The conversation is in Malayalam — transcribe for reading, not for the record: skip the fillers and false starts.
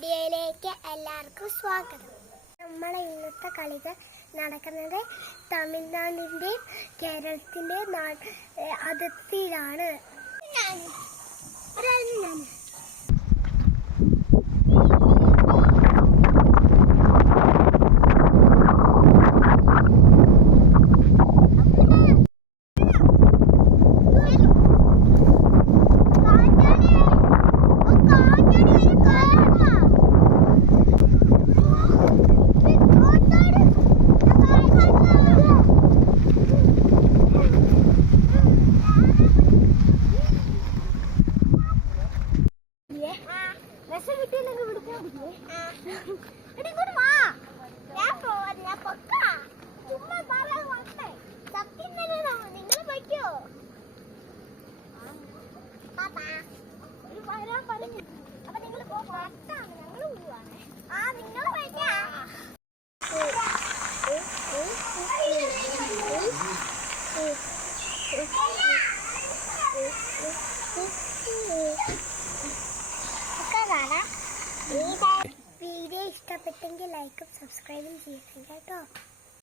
വീഡിയോയിലേക്ക് എല്ലാവർക്കും സ്വാഗതം. നമ്മളെ ഇന്നത്തെ കളികൾ നടക്കുന്നത് തമിഴ്നാടിൻ്റെയും കേരളത്തിൻ്റെയും അതിർത്തിയിലാണ്. വീഡിയോ ഇഷ്ടപ്പെട്ടെങ്കിൽ ലൈക്കും സബ്സ്ക്രൈബും ചെയ്യണം കേട്ടോ.